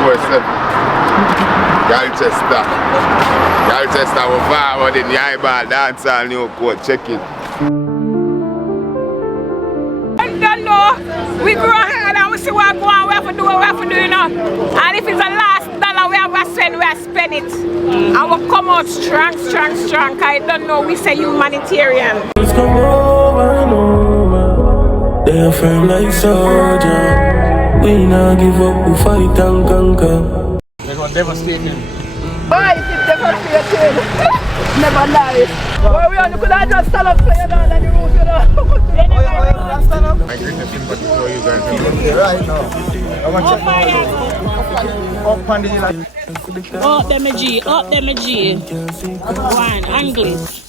24/7. Galchester was forward in the eyeball dance all new code. Check it. I don't know. We go ahead and we see what we have to do, you know. And if it's the last dollar we have to spend, we have to spend it. And we come out strong. I don't know, we say humanitarian. Let's come over and over. They're firm like soldier. We not give up, we fight and conquer. They got devastating. Why is it devastating? Never lie. Well, we only could have just stand up playing down on the roof, you know. Stand up. My greatest sympathy for you guys. Right now. I want to check up on the Up them a G. One, English.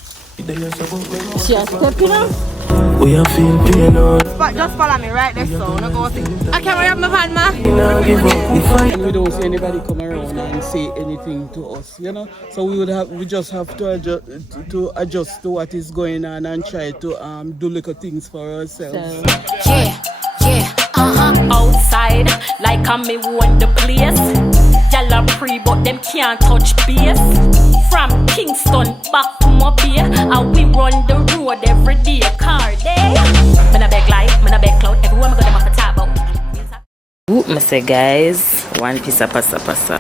She a stepping up. We are feel pain on. Just follow me right there, so no go see. I can't have my van, ma. We not give up, we fight. And we don't see anybody come around and say anything to us, you know. So we just have to adjust to what is going on and try to do little things for ourselves. Outside, like me won the place. Y'all are free, but them can't touch base. From Kingston back to Mobile, and we run the road every day, car day. Man a beg light, man a beg cloud, everyone me go them off the top out. I say guys, one piece of pasta.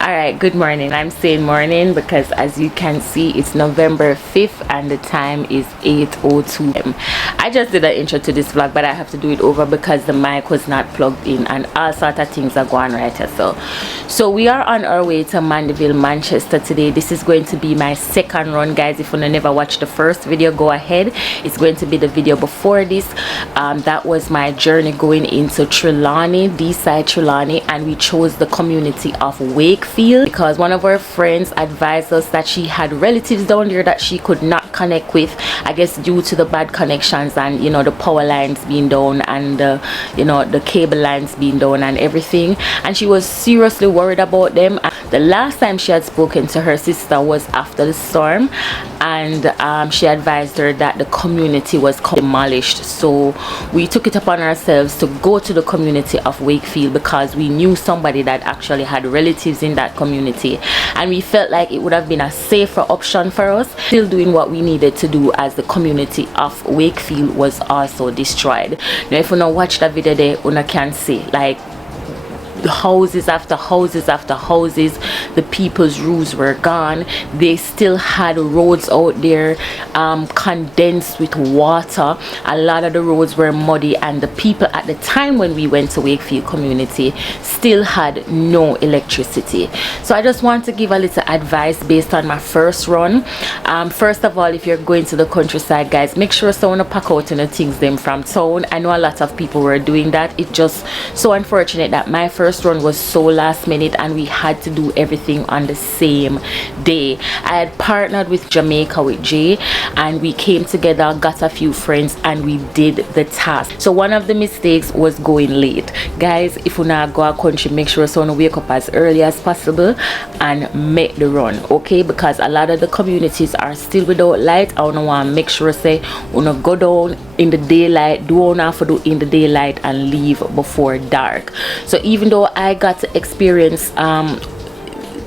Alright, good morning. I'm saying morning because as you can see it's November 5th and the time is 8:02 am. I just did an intro to this vlog, but I have to do it over because the mic was not plugged in and all sort of things are going right here. So we are on our way to Mandeville, Manchester today. This is going to be my second run, guys. If you never watched the first video, go ahead. It's going to be the video before this. That was my journey going into Trelawny, D-side Trelawny, and we chose the community of Wakefield because one of our friends advised us that she had relatives down there that she could not connect with, I guess due to the bad connections and, you know, the power lines being down and you know, the cable lines being down and everything, and she was seriously worried about them. The last time she had spoken to her sister was after the storm, and she advised her that the community was demolished. So we took it upon ourselves to go to the community of Wakefield because we knew somebody that actually had relatives in that community, and we felt like it would have been a safer option for us, still doing what we needed to do as the community of Wakefield was also destroyed. Now if you don't watch that video there, you can see like houses after houses after houses, the people's roofs were gone. They still had roads out there condensed with water. A lot of the roads were muddy, and the people at the time when we went to Wakefield community still had no electricity. So I just want to give a little advice based on my first run. First of all, if you're going to the countryside, guys, make sure someone pack out the things them from town. I know a lot of people were doing that. It's just so unfortunate that my first run was so last minute and we had to do everything on the same day. I had partnered with Jamaica with Jay, and we came together, got a few friends, and we did the task. So one of the mistakes was going late. Guys, if you not go a country, make sure someone wake up as early as possible and make the run, okay? Because a lot of the communities are still without light. I want to make sure say you not go down in the daylight, do what you have to do in the daylight and leave before dark. So even though I got to experience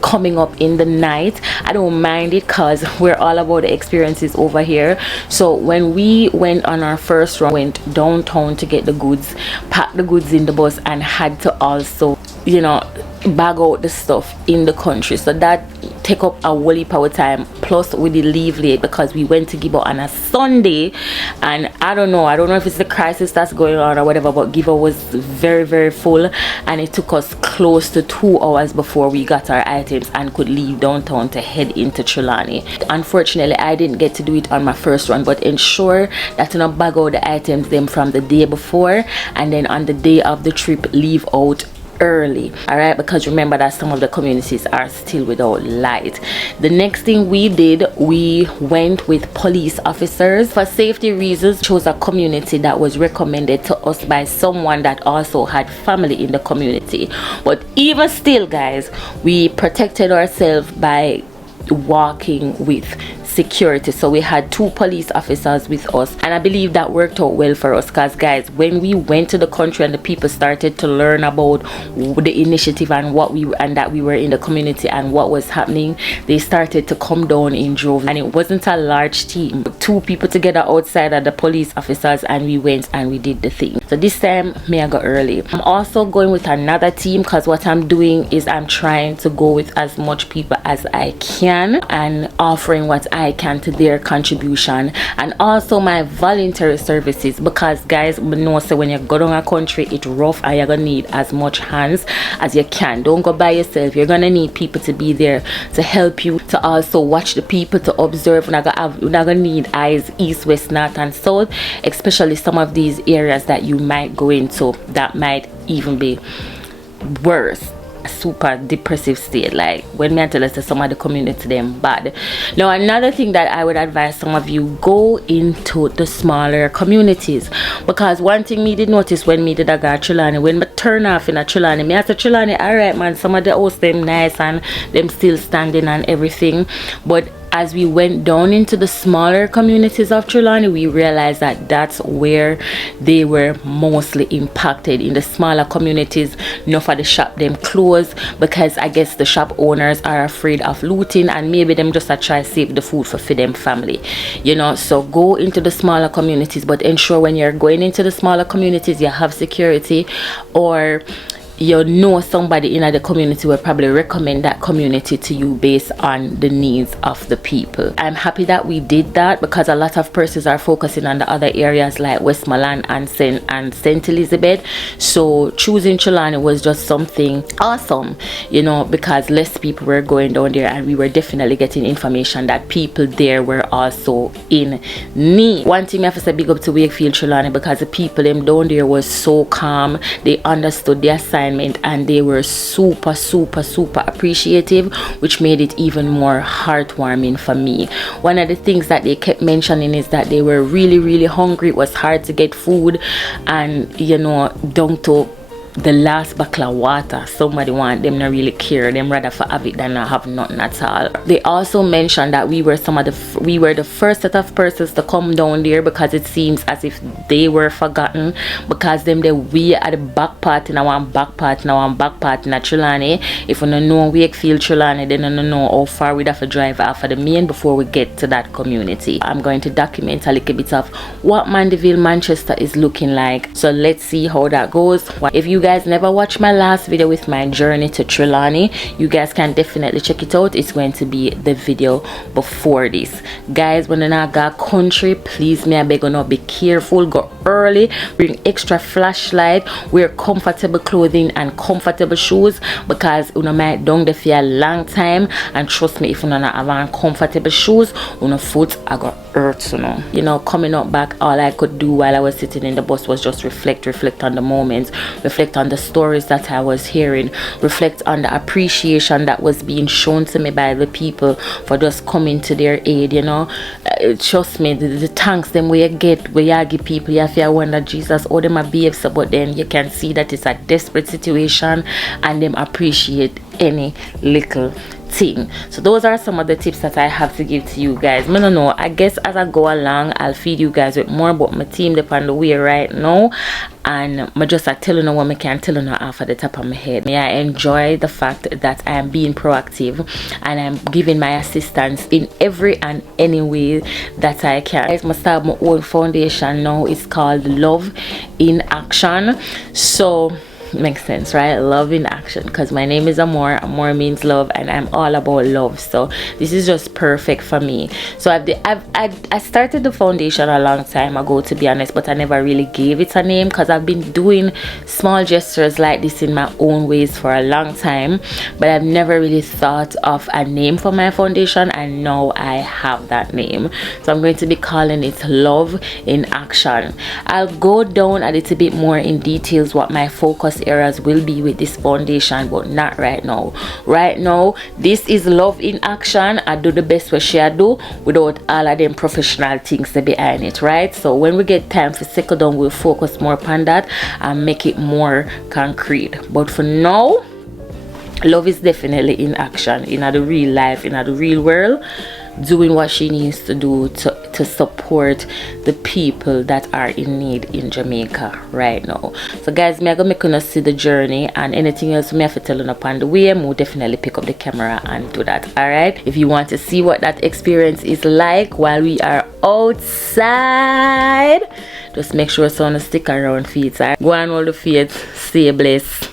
coming up in the night, I don't mind it because we're all about the experiences over here. So when we went on our first run, went downtown to get the goods, packed the goods in the bus, and had to also, you know, bag out the stuff in the country. So that take up a whole heap of time. Plus we did leave late because we went to Give Out on a Sunday, and I don't know if it's the crisis that's going on or whatever, but Give Out was very full, and it took us close to 2 hours before we got our items and could leave downtown to head into Trelawny. Unfortunately, I didn't get to do it on my first run, but ensure that you not bag out the items them from the day before, and then on the day of the trip leave out early, all right? Because remember that some of the communities are still without light. The next thing we did, we went with police officers. For safety reasons, chose a community that was recommended to us by someone that also had family in the community. But even still, guys, we protected ourselves by walking with security. So we had 2 police officers with us, and I believe that worked out well for us, because guys, when we went to the country and the people started to learn about the initiative and that we were in the community and what was happening, they started to come down in droves. And it wasn't a large team, 2 people together outside of the police officers, and we went and we did the thing. So this time I go early. I'm also going with another team, because what I'm doing is I'm trying to go with as much people as I can and offering what I can to their contribution, and also my voluntary services, because guys, we know so when you go down a country, it's rough and you're gonna need as much hands as you can. Don't go by yourself. You're gonna need people to be there to help you, to also watch the people, to observe. We're not gonna need eyes east, west, north and south, especially some of these areas that you might go into that might even be worse, a super depressive state, like when me tell us that some of the community them bad. Now another thing that I would advise some of you, go into the smaller communities, because one thing me did notice when me did a go Trelawny, when me turn off in a Trelawny, me after Trelawny, alright man, some of the house them nice and them still standing and everything, but as we went down into the smaller communities of Trelawny, we realized that that's where they were mostly impacted. In the smaller communities, enough of the shop them closed, because I guess the shop owners are afraid of looting, and maybe them just try to save the food for them family, you know. So go into the smaller communities, but ensure when you're going into the smaller communities you have security, or you know somebody in the community will probably recommend that community to you based on the needs of the people. I'm happy that we did that, because a lot of persons are focusing on the other areas like Westmoreland and St. Elizabeth. So choosing Trelawny was just something awesome, you know, because less people were going down there, and we were definitely getting information that people there were also in need. One thing I have to say big up to Wakefield Trelawny, because the people them down there was so calm. They understood the assignment, and they were super appreciative, which made it even more heartwarming for me. One of the things that they kept mentioning is that they were really hungry. It was hard to get food, and you know, down to the last buckle of water, somebody want them not really care, them rather for have it than not have nothing at all. They also mentioned that we were the first set of persons to come down there, because it seems as if they were forgotten, because them we at the back part in our back part in Trelawny. If you don't know Wakefield Trelawny, then you don't know how far we'd have to drive after the main before we get to that community. I'm going to document a little bit of what Mandeville, Manchester is looking like, so let's see how that goes. If you guys never watched my last video with my journey to Trelawny, you guys can definitely check it out. It's going to be the video before this. Guys, when you not go country, please me I beg you not be careful, go early, bring extra flashlight, wear comfortable clothing and comfortable shoes, because you know might down there for a long time, and trust me, if you not have uncomfortable shoes, your foot I got hurt, you know. Coming up back, all I could do while I was sitting in the bus was just reflect on the moments, reflect on the stories that I was hearing, reflect on the appreciation that was being shown to me by the people for just coming to their aid, you know. Trust me, the thanks them where you get, where you give people, you have to wonder Jesus, oh them a behave so, but then you can see that it's a desperate situation and them appreciate any little thing. So those are some of the tips that I have to give to you guys. I don't know, I guess as I go along I'll feed you guys with more about my team up on the way right now, and I just telling you what I can tell you off at the top of my head. I enjoy the fact that I am being proactive and I'm giving my assistance in every and any way that I can. I must start my own foundation now. It's called Love in Action. So makes sense, right? Love in action, because my name is Amor. Amor means love, and I'm all about love, so this is just perfect for me. So I started the foundation a long time ago, to be honest, but I never really gave it a name, because I've been doing small gestures like this in my own ways for a long time, but I've never really thought of a name for my foundation, and now I have that name. So I'm going to be calling it Love in Action. I'll go down a little bit more in details what my focus areas will be with this foundation, but not right now. Right now, this is Love in Action. I do the best what she do without all of them professional things behind it, right? So when we get time for settle down, we'll focus more upon that and make it more concrete. But for now, love is definitely in action, in the real life, in the real world. doing what she needs to do to support the people that are in need in Jamaica right now. So guys, me I go make you see the journey, and anything else me have to tell you upon the way, we'll definitely pick up the camera and do that. Alright, if you want to see what that experience is like while we are outside, just make sure someone stick around feet. Alright, go on all the feet, stay blessed,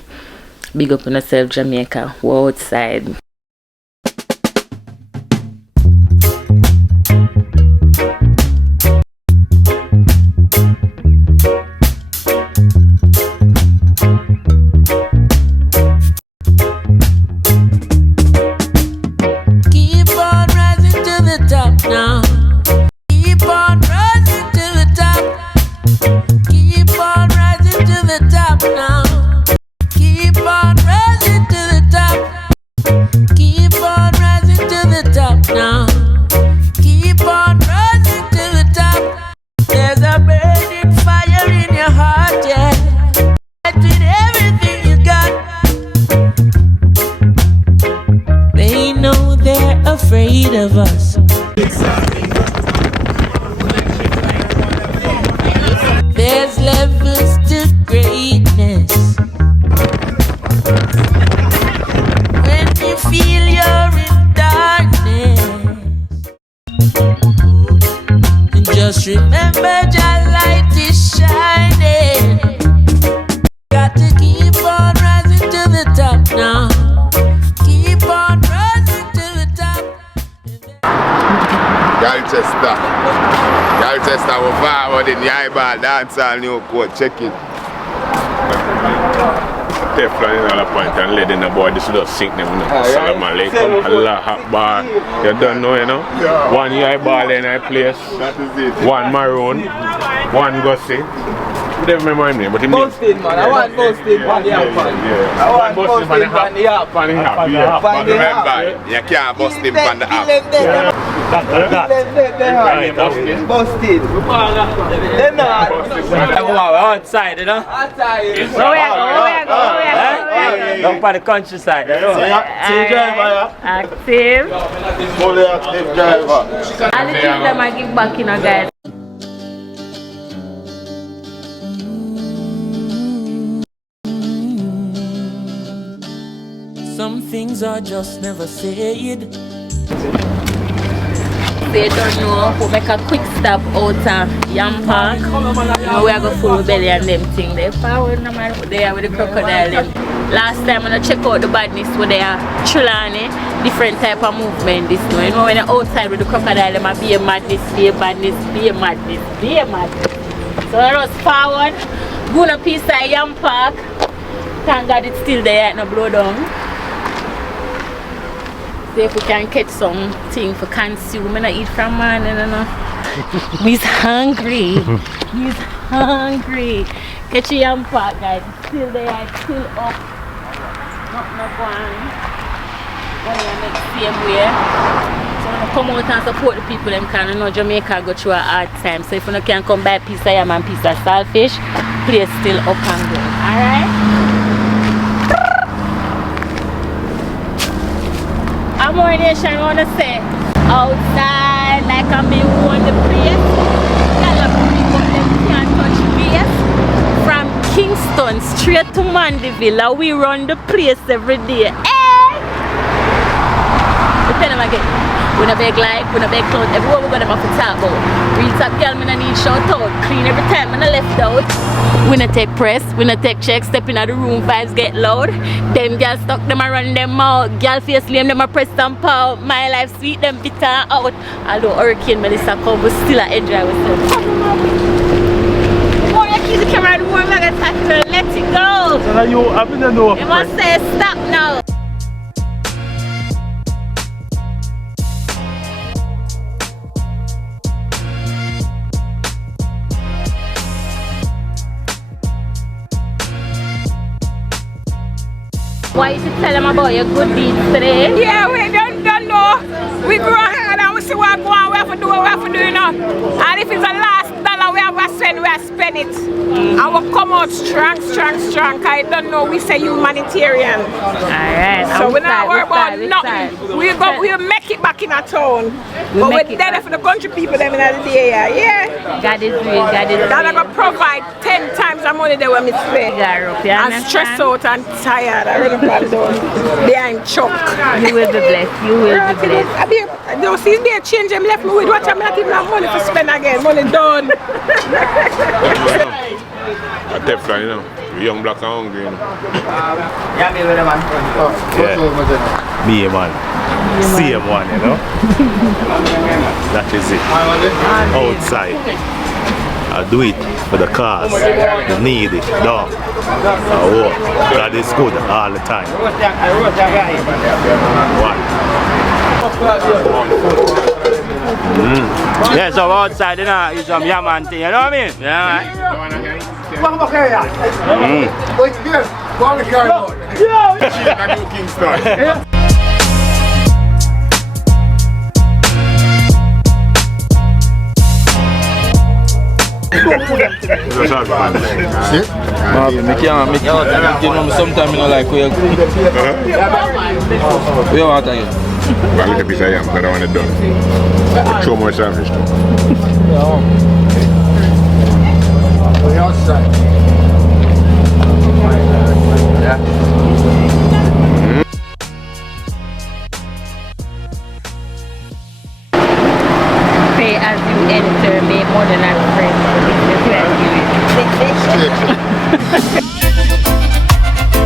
big up on yourself Jamaica, we're outside. Of us. There's levels to greatness. When you feel you're in darkness, and just remember your light is shining. Got to keep on rising to the top now. Keep on rising to the top. Y'all Chester will forward in the eyeball dance all new code, check it. Teflon in all point and lead in the boy, this should just sink them. Salam alaikum, Allah Akbar. You don't know, you know? One eyeball in a place, one maroon, one gussie. I don't remember his name, but he Busted, man. I want busted on the Yam Park. I want busted on the app. Remember, you can't bust him on the app. Busted. They're not. We're outside, you know? Outside. Where we go? Down by the countryside, you know? Active. Fully active driver. And the things that I give back, you know, guys. Some things are just never said. They don't know, we make a quick stop out of Yam Park. Now we are going full belly and them thing. They forward no man there with the crocodile. Last time when I check out the badness with their Trelawny, different type of movement this now. You know when you're outside with the crocodile, they might be a madness, be a madness, be a madness, be a madness. So I was forward, going a piece of Yam Park. Thank God it's still there, no blow down. See if we can catch something for consume and I eat from man and We's hungry. He's hungry. Catch a Yam Park, guys. It's still there, it's still up. Not going. Going the next same way. So when I come out and support the people, them can know Jamaica go through a hard time. So if you can come buy a piece of yam and piece of saltfish, place still up and go. Alright? Amor Nation, I want to say outside like I'm being on the place. Y'all people them can't touch base. From Kingston straight to Mandeville, we run the place every day. Hey! Tell them again. We no beg like, we no beg cloud. Everywhere we go, them have to talk about. Real top girl, me no need shout out. Clean every time, me no left out. We no take press, we no take checks. Step in the room, vibes get loud. Them girls stuck, them a run them out. Girl face lame, them a press and pow. My life sweet, them bitter out. Although Hurricane Melissa come, we still a enjoy ourselves. More you keep the camera, the more I'm gonna let it go. So now you have to know. You must say stop now. Why you tell them about your good deeds today? Yeah, we don't know. We grow hard and we see what go on, we have to do what we have to do, you know. And if it's the last dollar we have to spend, we spend it. And we come out strong, because I don't know, we say humanitarian. Alright, So we're not worried about nothing. We'll make it back in our town. But we're there for the country people them in the day. Yeah. God is real. God is real. God going to provide 10 times the money they will me spend. I'm stressed out and tired. I really can't do. They are in choke. You will be blessed. You will be blessed. Don't see they change them left me with what I'm not even have money to spend again. Money done. A Teflon, you know. Young, black and hungry, you know. Yeah, me with the man. Me, man. Same one, you know. That is it. Outside. I do it for the cause, the need it, dog. God is good all the time. What? Yeah, so outside, you know, it's some Yam Park thing, you know what I mean? Yeah, man. Sometimes you know like we want again. But look at this I am, because I want it done. Throw more selfish too. Pay as you enter, make more than a friend.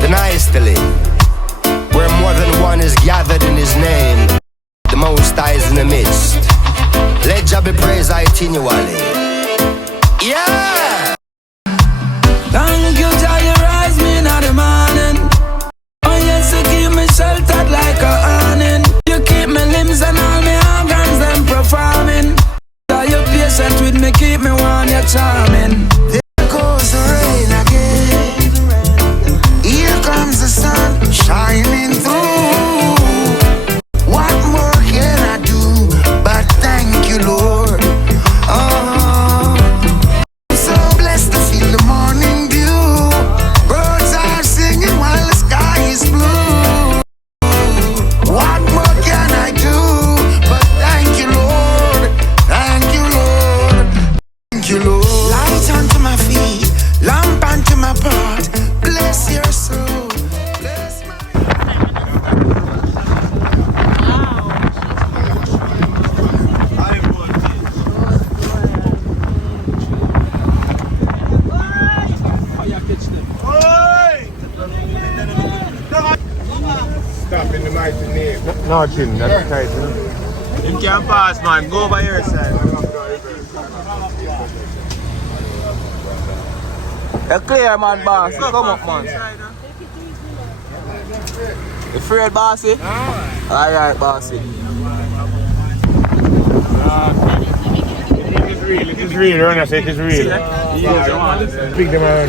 The nicely, where more than one is gathered in his name, the Most High is in the midst. Let Jah be praised continually. Yeah! Thank you, Jah, you rise me in the morning. Oh yes, you keep me sheltered like a awning. You keep me limbs and all my organs them performing. Jah, you patient with me, keep me warm, you're charming. There goes the rain again. Here comes the sun shining through. What more can I do but thank you, Lord? Oh, I'm so blessed to feel the morning dew. Birds are singing while the sky is blue. What more can I do but thank you, Lord? Thank you, Lord. Thank you, Lord. Light unto my feet, lamp unto my path. Bless your soul. Bless my... Stop in the mighty name. Nothing, that's tight, you know. You can't pass, man. Go by your side. You're clear, man, boss. Come up, man. You afraid, bossy? Alright, bossy. It is real, run, I say it is real. Pick them around.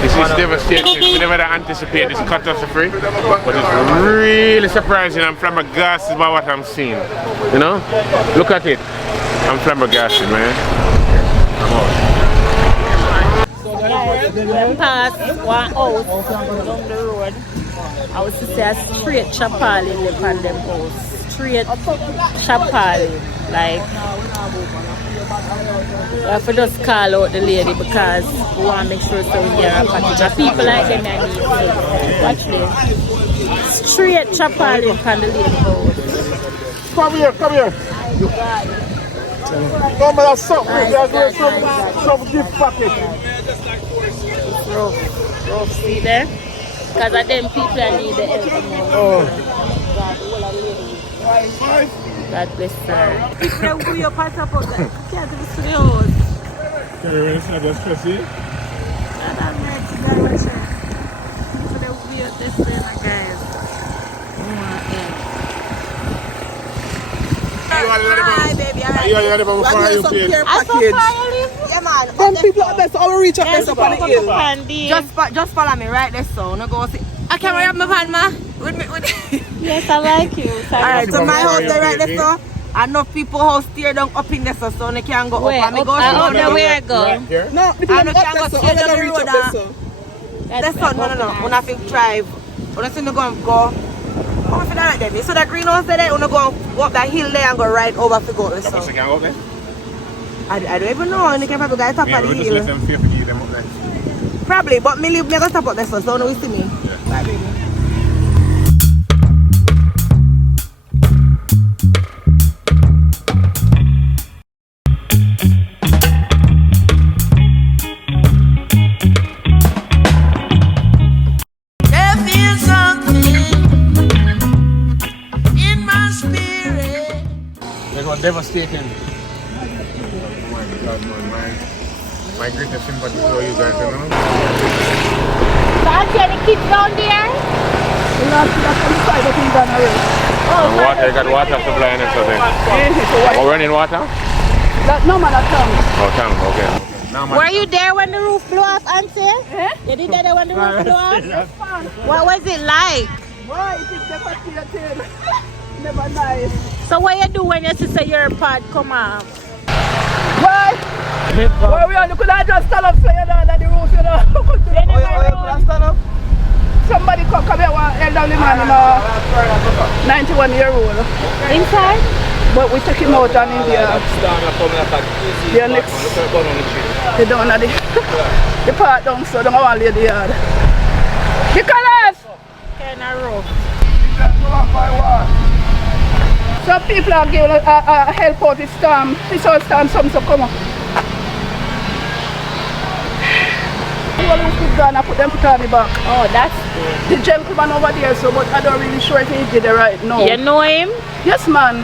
This is devastating. We never anticipate this catastrophe, but it's really surprising. I'm flabbergasted by what I'm seeing. You know? Look at it. I'm flabbergasted, man. We pass one house down the road. I was to say a straight chapali in the pandem house. Straight chapali. Like, we have to just call out the lady because we want to make sure so we hear a package of people like them that need food. Watch this. Straight chapali from the lady house. Come here, come here. Come here, some gift package. Rough, see there? Because of them people that need the help. God bless her. People that go up and top of that. Can't even see the house. Can you really snap your stress here? Hi, baby. Yeah, man. Them people up there, so I will reach up there so on the hill. Just follow me right there, so no go see. I can wear up my van, ma. With me. Yes, I like you. Alright, so my house there right there, so enough people house tear down up in there, so they can go up and me go down there. Where I go? Right here? No, I don't can go straight down the road. That's not, no. When I think drive, when I see you go, how much for that right there? So that greenhouse there, you go up that hill there and go right over to go there. So can go up there? I don't even know, you can probably go top of the Just hill. let them fear for you, them up there. Probably, but me live me go stop up there, so no we see me. Yeah. Bye, baby. Devastating. Oh my God, man, my greatest sympathy for you guys, you know. So I see any kids down there? Water, you got water supply and everything. Oh, running water? No, man, at town. Oh, town, okay. Now, man, Were you there when the roof blew off, Auntie? You did there when the roof blew off? What was it like? Why? It's devastating. Never nice. So what you do when your sister your pod come off? Why? Why we only could have just stand up so you know that the roof, you know? They never stand up? Somebody come here, one elderly man, 91-year-old. Inside? But we took him out and in the next. They don't know the part down, so they don't want to lay the yard. Nicholas! Kind of rough. Some people are giving help out this storm. This whole storm, some come up. I put them on the back. Oh, that's good. The gentleman over there, so but I don't really sure if he did it right now. You know him? Yes, man.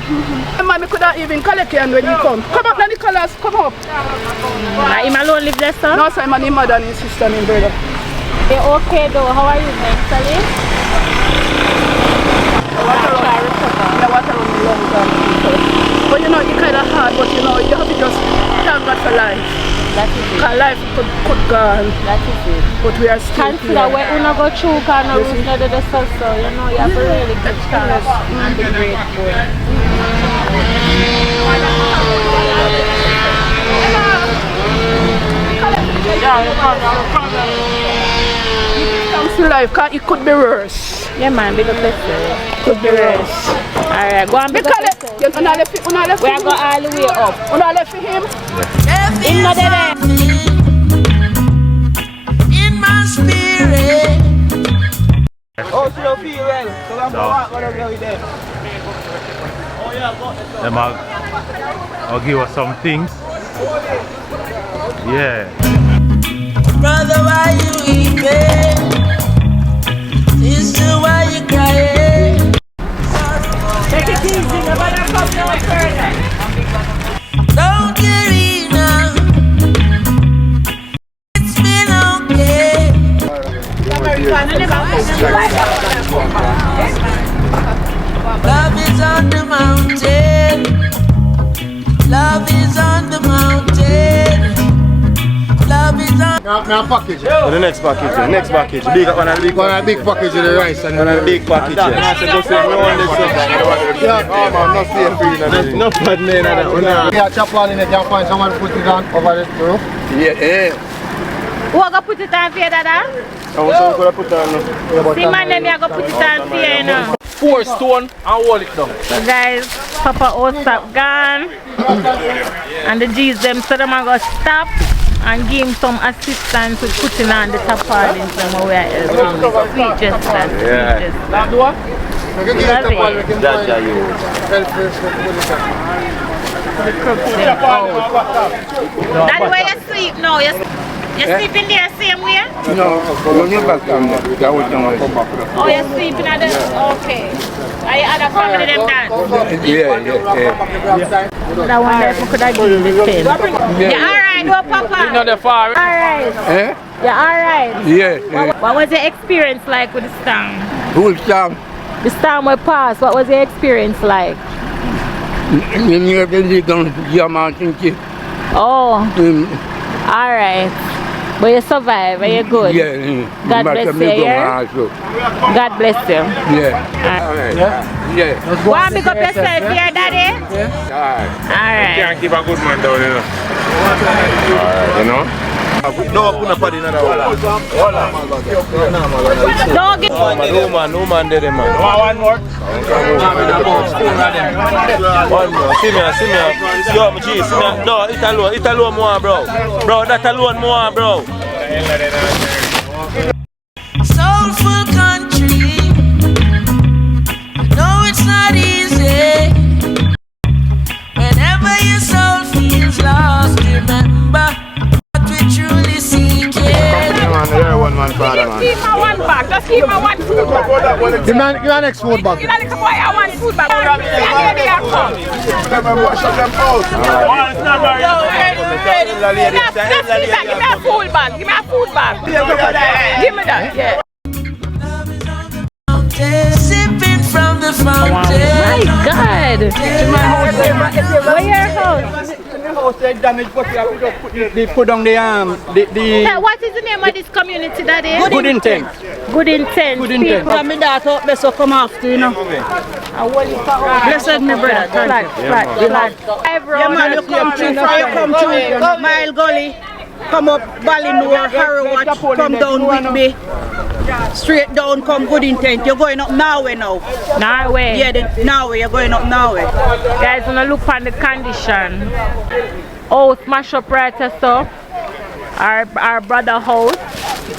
Man, we could have even collect him when you come. Come up, Nicholas, come up. Him alone live there, sir? No, sir, man, his mother and his sister and his brother. You're okay though. How are you mentally? But you know, it's kind of hard, but you know, you have to just thank God for life. That is it. Because life could gone. That is it. But we are still consider when you go through kind of roof not the so you know you have to really give thanks and be grateful. Comes to life, cause it could be worse. Yeah man, big up yourself. Could be worse. Alright, go on big up yourself. We are going all the way up. We are left for him. In not there. In my spirit. Oh, she don't feel well. So I'm going to walk over with them. I'll give us some things. Yeah. Brother, why you weeping? Sister, why you crying? Take it easy, nobody come no further. Don't get in now. It's been okay. Love is on the mountain. Love is on the mountain. Love is on. Now package. So the next package. The next package. Big one of the big package of the rice and one of the big package. Yeah, oh man, not stay free. No bad man. Yeah, chop one in it. Can find someone to put it on over the roof. Yeah. Who are going to put it on for you, Dada? So we put it on. See man, them are going to put it on for you now. 4 stone and hold it down. So guys, Papa O stop gone. And the G's them so them are going to stop and give him some assistance with putting on the tarpaulins and we are helping with sweet gestures. That do what? That's where you sleep now. You sleeping there same way? No, when you back down there, that was come back. Oh, you're sleeping at the... Okay. Are you other family them done? Yeah. But I wonder if we could have given the 10. Yeah, alright. do, Papa? You know the far. Alright. Eh? Yeah, alright. Yeah. What was your experience like with the storm? Who's storm? The storm will pass. What was your experience like? You near the legal mountain. Oh. Alright. But you survive, are you good? Yeah. God bless you, yeah? God bless you. Yeah. Go and pick up yourself here, Daddy. Alright. You can't keep a good man down, you know. Alright, you know. No, put a party in another one. Don't get No man did it, man. One more. One more. See me. Yo, my G, see me. No, it alone more, bro. Bro, that alone more, bro. Soulful country. No, it's not easy. Whenever your soul feels lost, remember what we truly seek. Just keep my one bag. Just keep my one food bag. Give me next food bag. You know, the boy, I want food bag. Give me a food bag. Give me a food bag. Give me that. Yeah. Sipping from the fountain. My God. Where your house? They put on the What is the name of this community, Daddy? good intent. Good intent. Good intent. People. Me that up there so come after, you know. Blessed me brother. Flat. Yeah man, you come through, Mile Gully, come up Ballinor, Harrowatch, come down with me. Straight down, come Good Intent. You're going up Norway now. Norway? Yeah, Norway. You're going up Norway. Guys, when I look on the condition, house smash up right so. Our brother house,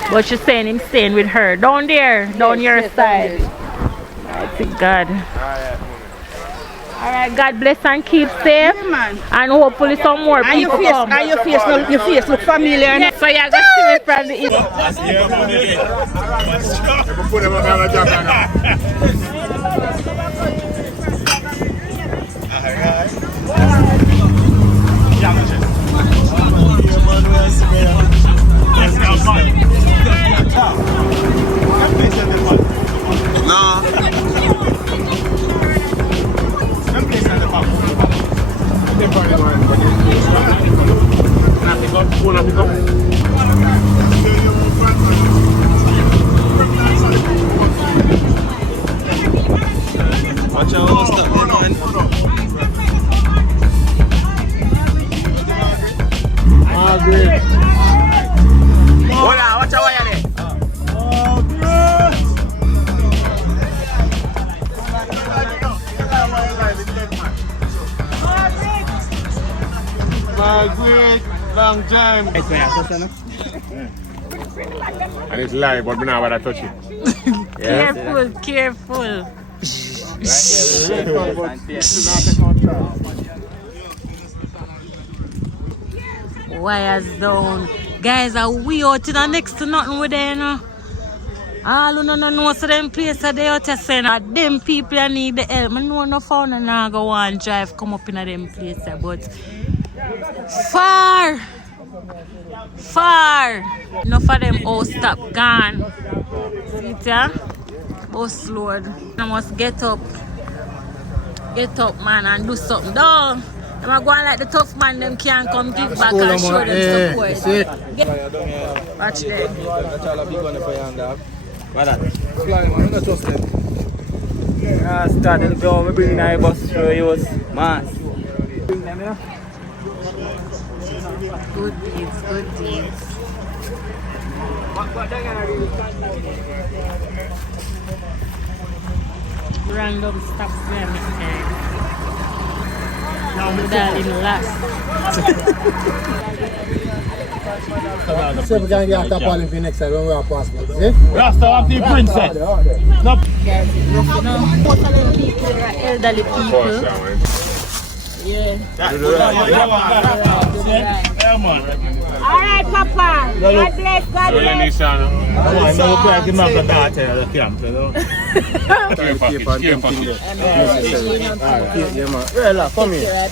but she's saying him staying with her. Down there, down your side. I think God. Alright, God bless and keep safe. Yeah, man. And hopefully some more and people come. And your face look familiar. Yeah, so you're going to see me from the east. Watch out, stop there, man. Great. Hold on, watch out, wire there. Great. Long time. And it's live, but we don't want to touch it. Careful. Wires down. Guys, are we out in the next to nothing with them, you know? All who don't know so them places they out there saying that them people need the help. I know no phone and I go on drive come up in them places, but far. Enough of them all stop gone. See it, yeah? Bus load. I must get up, man, and do something. Down. I'm going like the tough man, them can't come give back and show them support. Watch them. What that? Started to go, we bring the bus through, it was mass. Good deeds. Random stuff there, Mr. Now the darling last. So we can get a tap on him next time when we are passport. See? Rasta of the princess. No. Guys, you know, most of them people are elderly people. Yeah. Alright, Papa. God bless. God bless. Come here.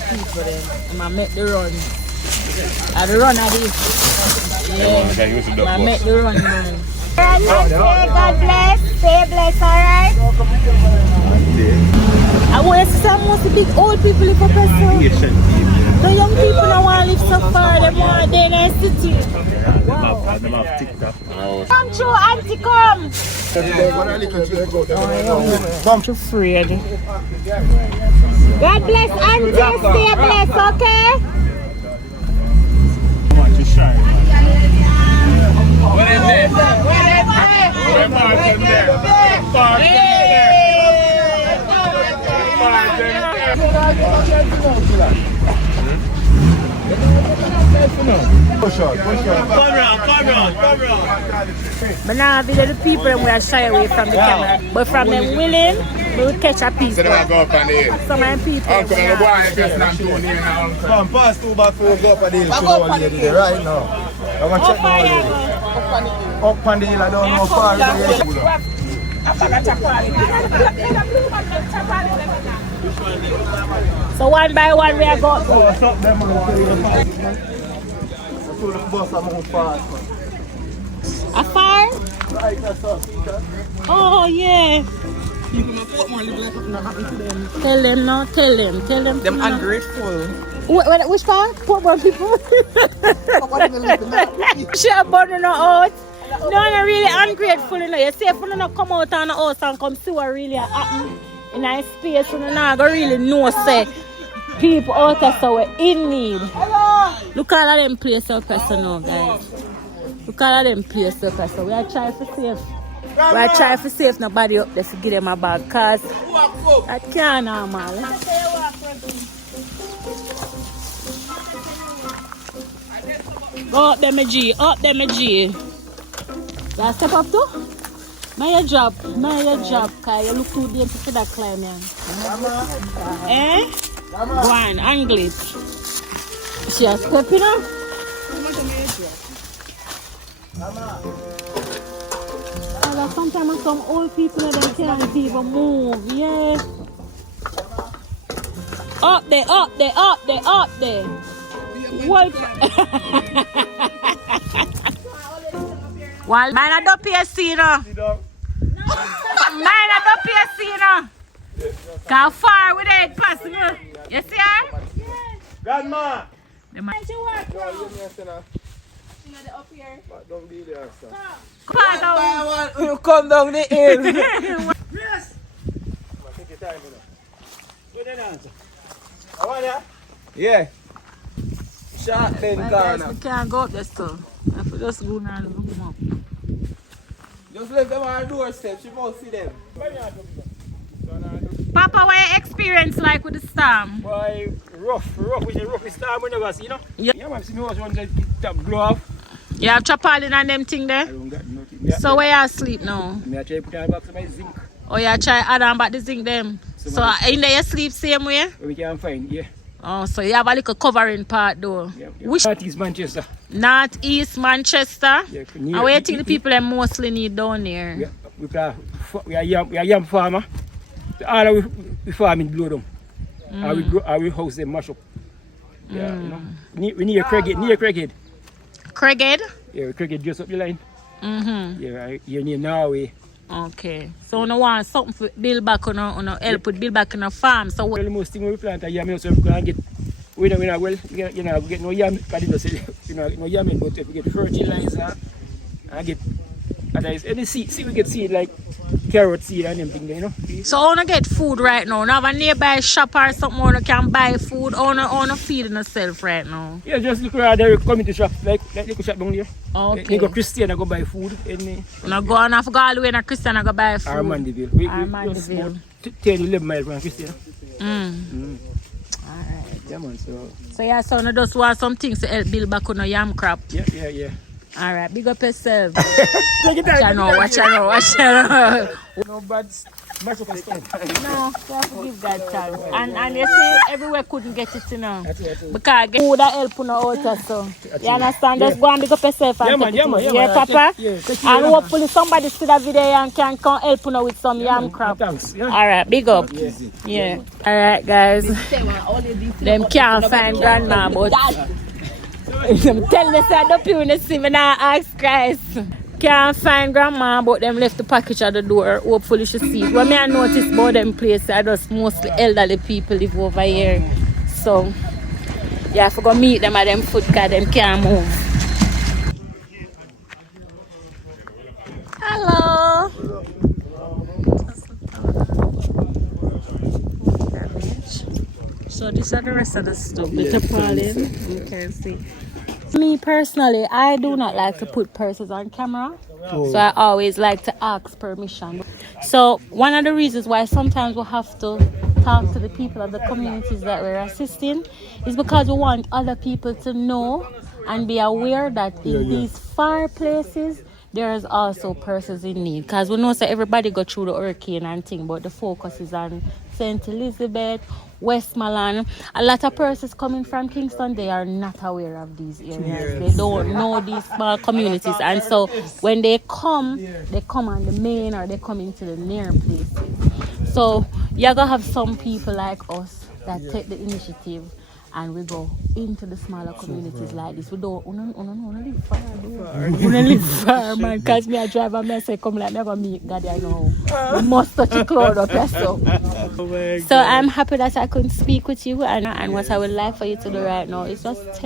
I'm going to make the run. I run of this. Yeah. I make the run, man. God bless. Stay blessed, alright? I want to see some most big old people live up here. The young people don't want to live so far. They want to in the city. Wow. Come true, auntie, come. Come to Fred. God bless auntie. Stay blessed, okay? What is it? Come round. But now the people that we are shy away from the camera. But from them willing, we will catch a piece. Some of the people. Come pass 2 back for go up on the hill. Right now. I'm going to check the lady. Up on the hill, I don't know how far so one by one we are going. A fire? Oh yeah. Tell them. Them ungrateful. Which part? Poor people. She are burning her out. No, not really ungrateful. You know. You say if you don't come out on the house and come see what really happened in a space, you don't really know say people out there so we're in need. Look at all them places up there now, guys. Look at all them places up there. So we are trying to save. We are trying to save nobody up there to give them a bag because that can't normal. Go up there, my G. Up there, my G. You step up too? My job. Because you look too dainty for that climb, man. Eh? Go on, angle it. She a step, you know? Sometimes some old people they can't even move, yeah. Up there. What? Well, mine are the PSC, you know. Mine are the PSC, you know. How far with it passing, you know? You see her? Grandma! The man. Up here. Don't be there, sir. You come down the hill. Yes! Take your time, you know. Good answer. How are you? Yeah. Shot then corner. We can't go up there still. I have to just go now and look them up. Just leave them on our doorstep. She must see them. Papa, what your experience like with the storm? Boy, rough. With the roughest storm we never see, you know? Yeah, man, see me was one that top glow off. You have chapalin and them thing there? I don't got nothing. So where you sleep now? I try to put on back to my zinc. Oh, you try add on back the zinc them? So in there you sleep same way? We can find, yeah. Oh, so you have a little covering part though? Yeah. Which? Northeast Manchester. Northeast Manchester? Yeah. And where you think the people that mostly need down there? Yeah. We are yam farmer. All of we farming blow them. We house them mash up. Yeah, you know. We need a Craighead. Craighead? Yeah, Craighead just up the line. Yeah, you're near Norway. Okay. So you want something to build back on help with build back on a farm. So the most thing we plant a yam, so we can get we don't get no yam because they don't say no yam, but if we get fertilizer and get any seed we get seed like carrot seed and everything, you know. So I wanna get food right now. Now have a nearby shop or something where you can buy food on a feeding yourself right now. Yeah, just look around there community shop like little shop down there. Okay. They go Christian and go buy food. Now go on off go all the way to Christian and go buy food. Armandeville. We just about 10-11 miles from Christian. Alright. Yeah man, so yeah, so you just want some things to help build back on a yam crop. Yeah. Alright, big up yourself. Watch out. No bad mash up and stuff. No, you have to give God thanks. And you see, everywhere couldn't get it, you know. Because food that help you out so. You understand? Just go and big up yourself and yeah, Papa? Yeah. And hopefully somebody see that video and can come help you with some yam crop. Thanks. Yeah. Alright, big up. Yeah. Alright, guys. Them can't find grandma, but Tell us that the people in the city now ask Christ. Can't find grandma, but them left the package at the door. Hopefully she see it. What I notice about them places are just mostly elderly people live over here. So yeah, if we go meet them at them food because them can't move. Hello. So these are the rest of the stuff. The tarpaulin. You can see. Me personally, I do not like to put purses on camera. So I always like to ask permission. So one of the reasons why sometimes we have to talk to the people of the communities that we're assisting is because we want other people to know and be aware that in these far places there is also persons in need. Because we know that everybody go through the hurricane and thing, but the focus is on St. Elizabeth, Westmoreland. A lot of persons coming from Kingston, they are not aware of these areas. They don't know these small communities. And so when they come on the main or they come into the near places. So you're going to have some people like us that take the initiative and we go into the smaller communities like this. We don't live far, we don't live far, man. Because me a driver, I say, come like never meet God, I know. We must touch the cloud up here, so. So I'm happy that I could speak with you, and what I would like for you to do right now is just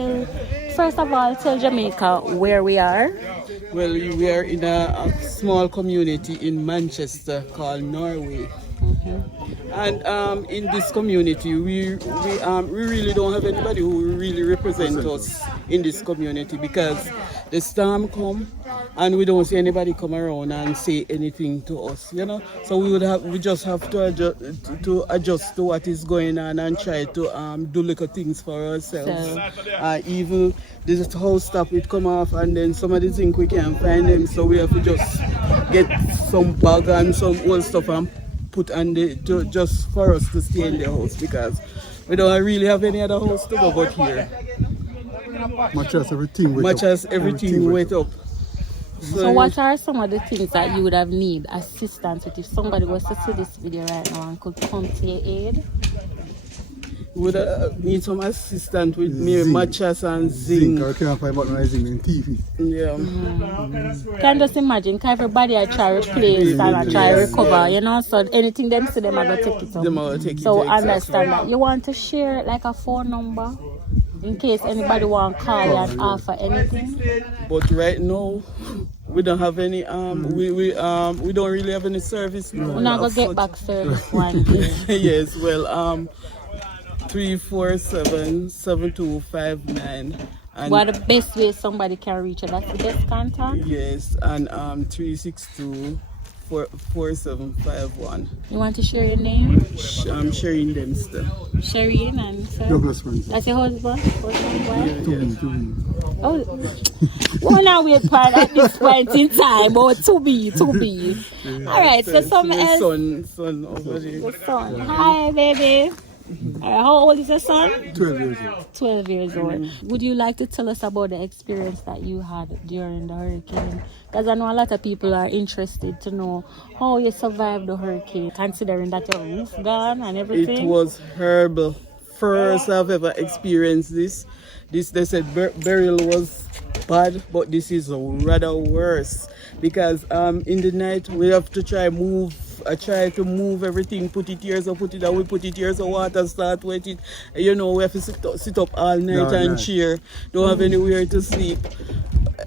first of all, tell Jamaica where we are. Well, we are in a small community in Manchester called Norway. And in this community, we really don't have anybody who really represents us in this community because the storm come and we don't see anybody come around and say anything to us, you know. So we just have to adjust to what is going on and try to do little things for ourselves. Even this house stuff it come off and then somebody think we can't find them, so we have to just get some bag and some old stuff and put on just for us to stay in the house because we don't really have any other house to go but here. Much as everything went up. So what are some of the things that you would have need assistance with if somebody was to see this video right now and could come to your aid? Would need some assistance with me, mattress and zinc. I can't find no zinc and TV. Yeah. Can just imagine, because everybody I try to replace and I try to recover, you know, so anything them see them, I go take it up. So understand that. You want to share like a phone number in case anybody want to call you and offer anything? But right now, we don't have any we don't really have any service now. We're not gonna get back service one day. Yes, well 347-7259. What the best way somebody can reach you? That's the best contact? Yes, and 362-4751. You want to share your name? I'm sharing them still. Shereen and sir? Douglas Friends. That's your husband? To me. Oh, we're not wait part at this point in time, but to be. Alright, so someone else. Son over there. The son. Hi, baby. How old is your son? 12 years old. 12 years old. Would you like to tell us about the experience that you had during the hurricane? Because I know a lot of people are interested to know how you survived the hurricane, considering that your roof gone and everything. It was horrible. First I've ever experienced this. They said burial was bad, but this is rather worse because in the night we have to try to move everything, put it here, so put it away, put it here, so water start wet it. You know, we have to sit up all night and cheer. Don't have anywhere to sleep.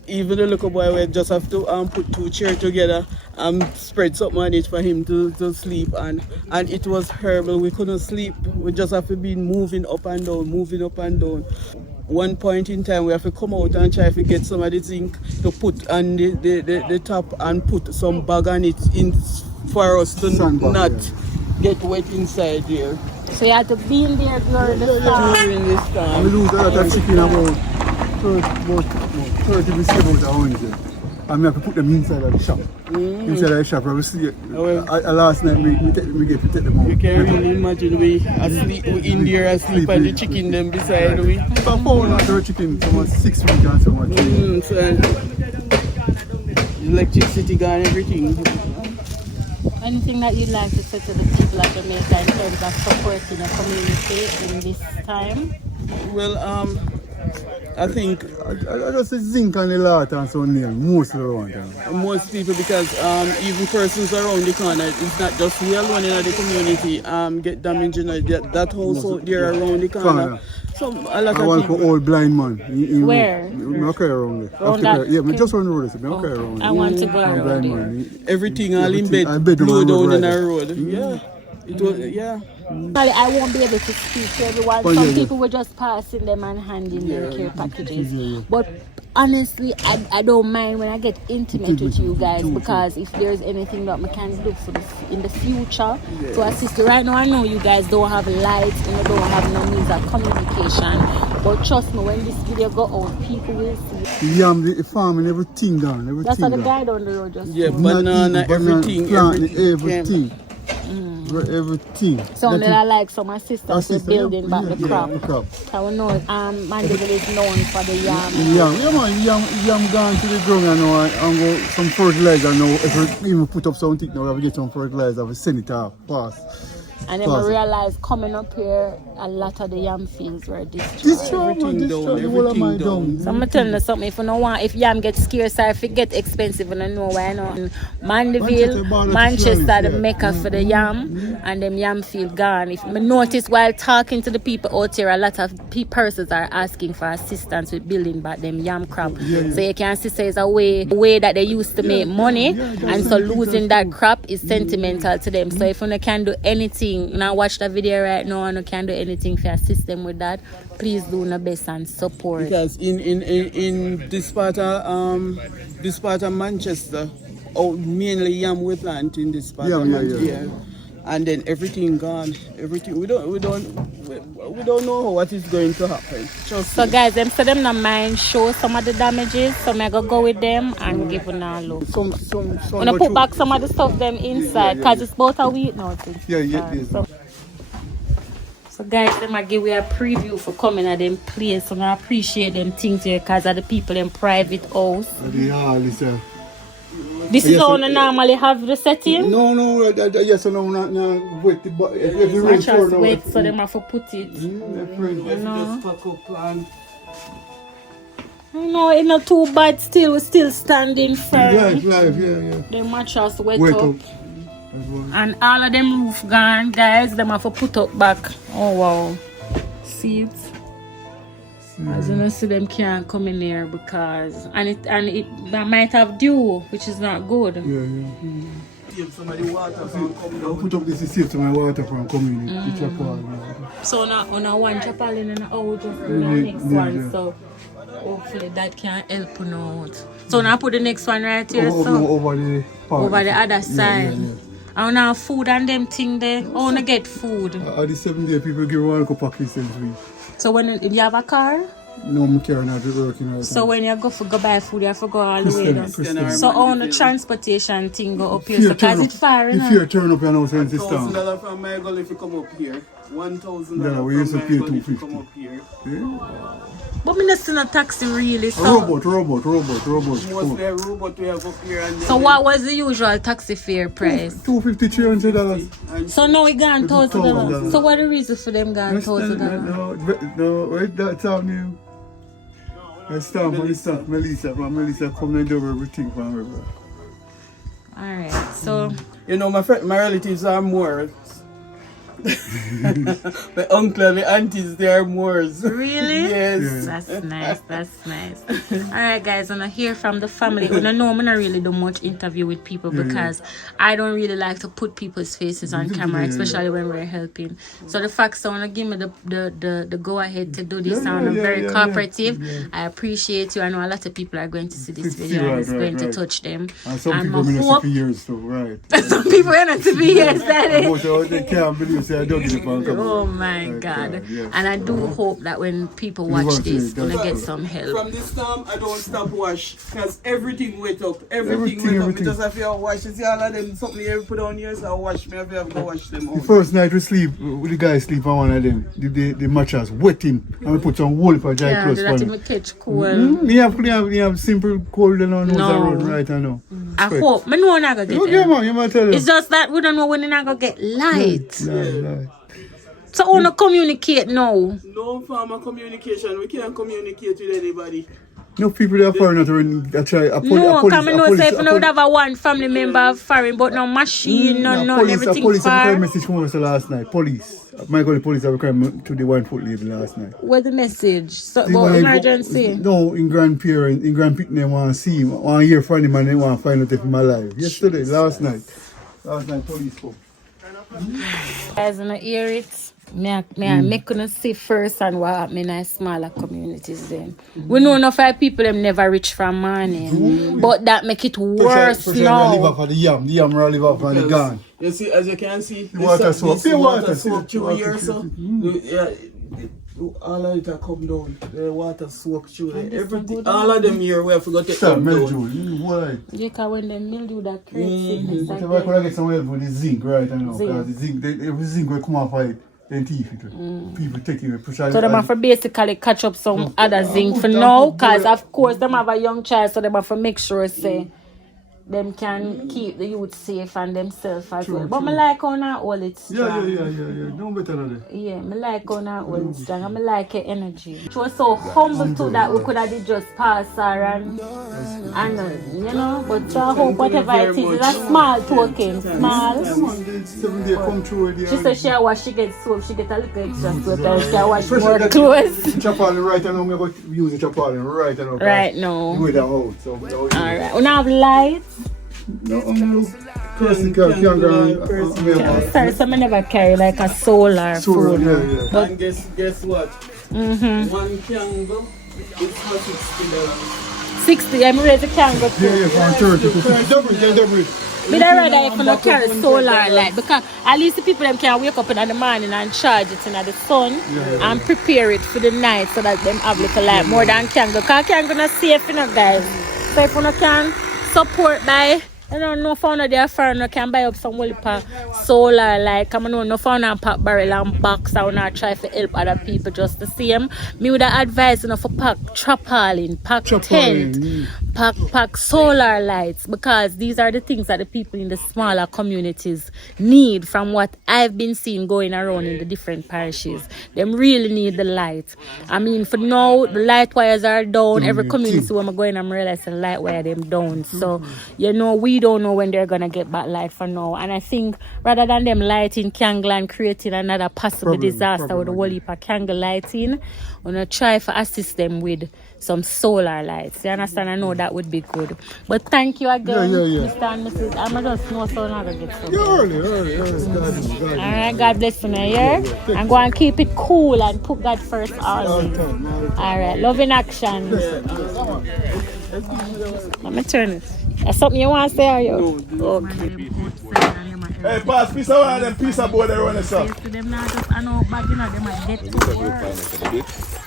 Even the little boy, we just have to put two chairs together and spread something on it for him to sleep. And it was horrible. We couldn't sleep. We just have to be moving up and down. One point in time, we have to come out and try to get some of the zinc to put on the top and put some bag on it in for us to not get wet inside there. So you had to be in there during the storm? During the storm. We lose a lot of chicken about 30 we save out 100. And we have to put them inside of the shop. Inside of the shop, we see it. Last night we get to take them out. You can really imagine we in there asleep and the chicken them beside we. About 400 chicken, some 6 weeks and some 3 weeks. Electricity gone, everything. Anything that you'd like to say to the people of Jamaica in terms of supporting the community in this time? Well, I think I just say zinc and the lot and so nail mostly around here. most people, because even persons around the corner, it's not just we alone in the community get damaged in that house out there around the corner. So a lot I of want people. for old blind man. Where? Okay, around there. Yeah, me just on the road. Okay, around there. I want to go Blind around there. man. Everything all in bed, blow down in the road. Yeah. It was, yeah. I won't be able to speak to everyone. Some people were just passing them and handing them care packages. But honestly, I don't mind when I get intimate with you guys, because if there's anything that I can do for in the future to assist you. Right now, I know you guys don't have lights and you don't have no means of communication. But trust me, when this video go out, people will see. Yam, the farm and everything gone. Everything That's how the gone. guy down the road just. Yeah, banana, everything. Everything. Everything. So I like some assistants with building back the crop. crop. I will know Mandeville is known for the yam. Yam gone to the ground and now and go some fertilizer now. If we even put up something now, we get some fertilizer, we send it off, pass. And then I realized coming up here, a lot of the yam fields were destroyed. Everything down. So I'm gonna tell you something. If you don't want, if yam gets scarce or if it get expensive, you don't know why not. Mandeville, Manchester, the mecca for the yam, and them yam field gone. If I notice while talking to the people out here, a lot of persons are asking for assistance with building back them yam crop. So you can see, say it's a way that they used to make money, and so losing that crop is sentimental to them. So if you can do anything. Now watch the video right now and you can do anything for assist them with that. Please do your best and support. Because in this part of Manchester, mainly yam we plant in this part of Manchester. And then everything gone. Everything we don't know what is going to happen. So guys, them so them not mind show some of the damages. So I go with them and give them a look. I'm gonna put back some of the stuff them inside because it's about a week now. So guys, them I give you a preview for coming at them place. So I appreciate them things here because of the people in private house. Alicia. This is how you normally have the setting? No, yes, no, wet. Every rain pour now. Wet, so them have to put it. No, it's not too bad still. We're still standing firm. Live, The mattress wet up. And all of them roof gone, guys. Them have to put up back. Oh, wow. See it? As you know, see them can't come in here because it might have dew, which is not good. Save some of the water from coming out. Put up this to save some of the water from coming in. So on a one chapel in the out just do the next one. So hopefully that can help you out. So now put the next one right here. Over the other side. I want to have food and them thing there. I want to get food. At the 7 day people give 1 cup of Christian sweet. So when you have a car? No, I'm carrying out the working right So when you go buy food, you have to go all the way down. So on the transportation thing go up here, so because it's far enough. If you turn up your house and this town. $1,000 from my girl if you come up here. $1,000 we used to pay if you come up here. But me not see no taxi really. So Robot. Mostly a robot we have up here. And so what was the usual taxi fare price? $250, $300. So now we gone $1,000. So what the reason for them gone $1,000? No, wait, that's how new. Let's start from Melissa. Melissa come and do everything from her. Alright, so you know my relatives are Moors. My uncle and my aunties, they are Moors. Really? Yes. That's nice. Alright guys, when I hear from the family, when I know I'm not really do much interview with people because I don't really like to put people's faces on camera, especially when we're helping. So the fact someone to give me the go ahead to do this sound, I'm very cooperative. I appreciate you. I know a lot of people are going to see this video and it's going to touch them. And some people have been for years too, right? Some people are not to be years, that is. They can't believe oh my God. And I do hope that when people watch this, gonna get some help. From this time, I don't stop wash because everything wet up. Everything wet up. Because if you wash, you see all of them, something you put on here, so I wash me. If you have to wash them all. The first night we sleep, the guys sleep on one of them. The mattress wetting, and we put some wool for dry clothes. Yeah, that catch cold. We have simple cold and on road right now. I hope. I know I'm not gonna get it. You might tell them. It's just that we don't know when it's not gonna get light. So wanna communicate now? No form of communication. We can't communicate with anybody. No people that are foreign that try a No, come and know say if you would have a one family member of foreign, but no machine, no everything police far. have a message come over last night. Police. My God, the police have come to the 1 foot lady last night. What's the message? So about emergency? No, in grandparents, in grandparents, they want to see him. Want to hear from him and they want to find out if he's alive. Yesterday, last night, police come. Guys, when I hear it, me couldn't see first and what happened in smaller communities then. We know enough of people them never reach from morning. But that make it worse now. Live off of the yam live off of the gun. You see, as you can see, the water soak. The water soak through here, so all of it have come down. The water soak through there. Everything, all of them here, we have to take them down. Why? Yeah, because when they mildew that creates sickness. But if I could get some help with the zinc right now, because the zinc, every zinc will come off of it. Then teeth it. People take it, push out. So them have to basically catch up some other zinc for now, because of course them have a young child, so them have to make sure say them can keep the youth safe and themselves as well. But I like how now all it's strong. Yeah. No better than that. Yeah, I like how now all it's strong. I like your energy. She was so humble too that we could have just pass her and you know, but so I hope whatever it is a small token. Small. 7 days come through. She said she wash, she gets soap, she get a little extra soap and she wash more clothes. Chapel right now, I'm going to use the chapel right now. Right now. Do it out. So, alright. We have lights. No, person can't sorry, so I never carry like a solar phone. Yeah. But and guess what? One candle is for $60. 60, I'm ready to candle. Yeah, 130. Double it. But I rather if I carry solar light, because at least the people them can wake up in the morning and charge it in the sun and prepare it for the night so that them have little light more than candle. Because candle not safe enough, guys. So if you can support by, you know, no founder there for no can buy up some solar light. Come on, no founder and pack barrel and box. I will not try to help other people just the same. Me would advise for pack tarpaulin, pack tent, pack solar lights, because these are the things that the people in the smaller communities need from what I've been seeing going around in the different parishes. Them really need the light. I mean, for now, the light wires are down. Every community where I'm going, I'm realizing the light wire them down. So, you know, we don't know when they're going to get back light for now. And I think rather than them lighting candle and creating another possible disaster with the whole heap of candle lighting, we're going to try to assist them with some solar lights. You understand? I know that would be good. But thank you again, Mr. and Mrs. I'm just know so I'm going to get some. Early. Alright, God bless you now, yeah? And go and keep it cool and put God first always. Alright, love in action. Let me turn it. That's something you want to say, are you? Okay. Hey, pass piece of them piece of board around the sun. Them not just, I know, but you know, they might get to work.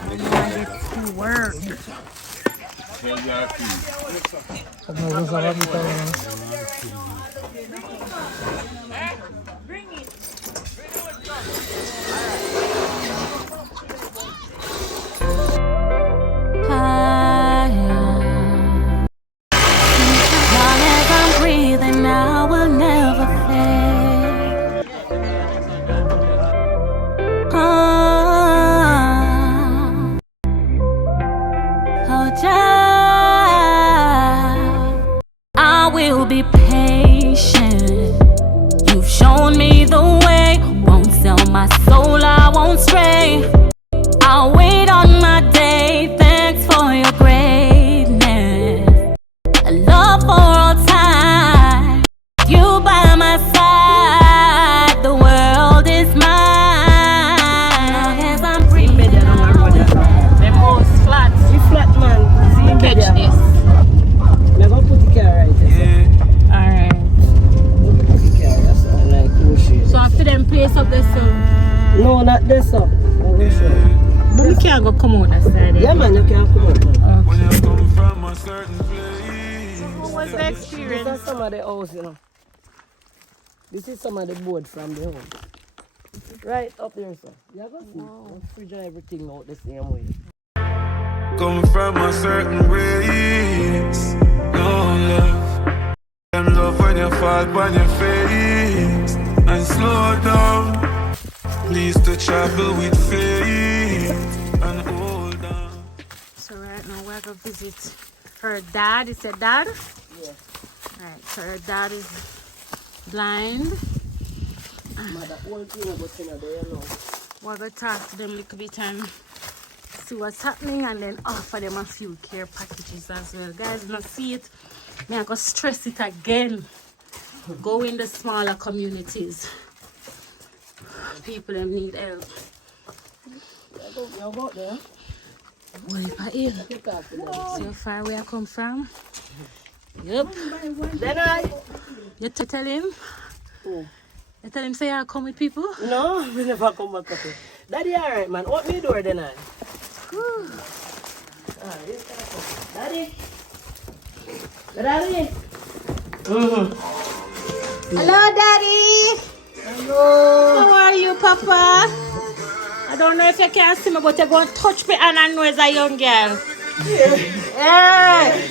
They might get to work. Bring it. Long as I'm breathing, I will never fail. I will be patient. You've shown me the way. Won't sell my soul, I won't stray. I'll wait on my day. Thanks for your greatness. A love for all time. You by my side. The world is mine. Long as I'm breathing. Them house flat. You flat man. See you catch this. I'm going to put the car right there. Alright. Put the car right there. Like, oh shit. So after them place up this song? No, not this up. Oh, shit. But we can't go come out that side. Yeah, man, you can't come out. When you come from a certain place. What was the experience? This is some of the house, you know. This is some of the board from the home. Right up there, sir. Yeah, go see. Wow. Fridge and everything out the same way. Come from a certain race, no love. Them love when you fall on your face and slow down. Please to try is it? Her dad, is her dad? Yes. Alright, so her dad is blind. Mother, old thing about there, you know. We're going to talk to them a little bit and see what's happening and then offer them a few care packages as well. Guys, when I see it, I'm going to stress it again. Go in the smaller communities. People them need help. You go there. What if I eat? See how far where I come from? Yep. Then You tell him? Oh. You tell him say I come with people? No, we never come back with it. Daddy, alright, man. Open the door then. Daddy. Daddy. Hello, Daddy. Hello. How are you, Papa? I don't know if you can see me, but you're going to touch me and I know as a young girl. Hey.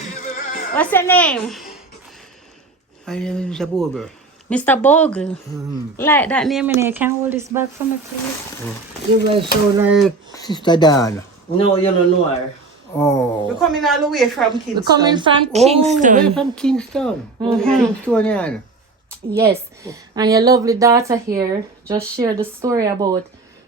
What's your name? My name is Mr. Bogle. Mr. Bogle? Like that name in here. Can you hold this back for me, please? You guys sound like Sister Dan. No, you don't know her. Oh. We're coming all the way from Kingston. We're coming from Kingston. Oh, we're from Kingston. Kingstonian. Yes. And your lovely daughter here just shared the story about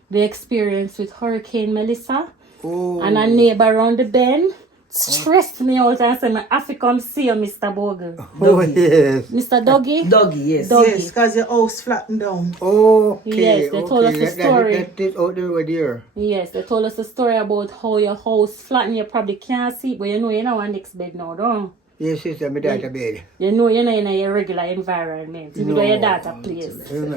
the experience with Hurricane Melissa. Oh. And a neighbor around the bend stressed me out and said, I have to come see you, Mr. Bogle. Oh, yes. Mr. Doggy? Doggy, yes. Doggy. Yes, because your house flattened down. Okay. Yes, they told us the story. That is out there right here. Yes, they told us the story about how your house flattened. You probably can't see, but you know you're not on next bed now, don't you? Yes, sister, my daughter bed. You know you're not in a regular environment. Even though your daughter plays. No, in